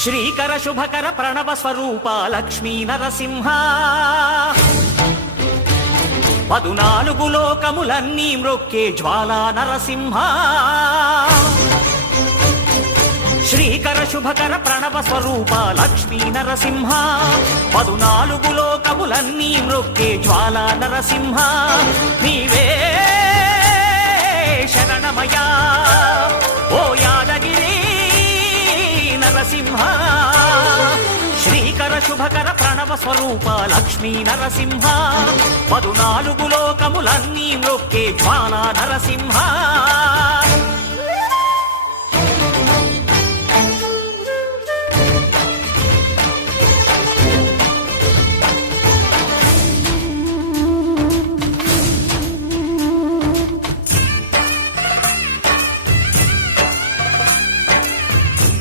శ్రీకర శుభకర ప్రణవ స్వరూప లక్ష్మీ నరసింహ 14 లోకములన్నీ మ్రొక్కే జ్వాలా నరసింహ శ్రీకర శుభకర ప్రణవ స్వరూప లక్ష్మీ నరసింహ 14 లోకములన్నీ మ్రొక్కే జ్వాలా నరసింహ నీవే శరణమయా ఓ యాదగిరి నరసింహ శ్రీకర శుభకర ప్రణవ స్వరూప లక్ష్మీ నరసింహ 14 లోకములన్నీ మ్రొక్కే జ్వాలా నరసింహ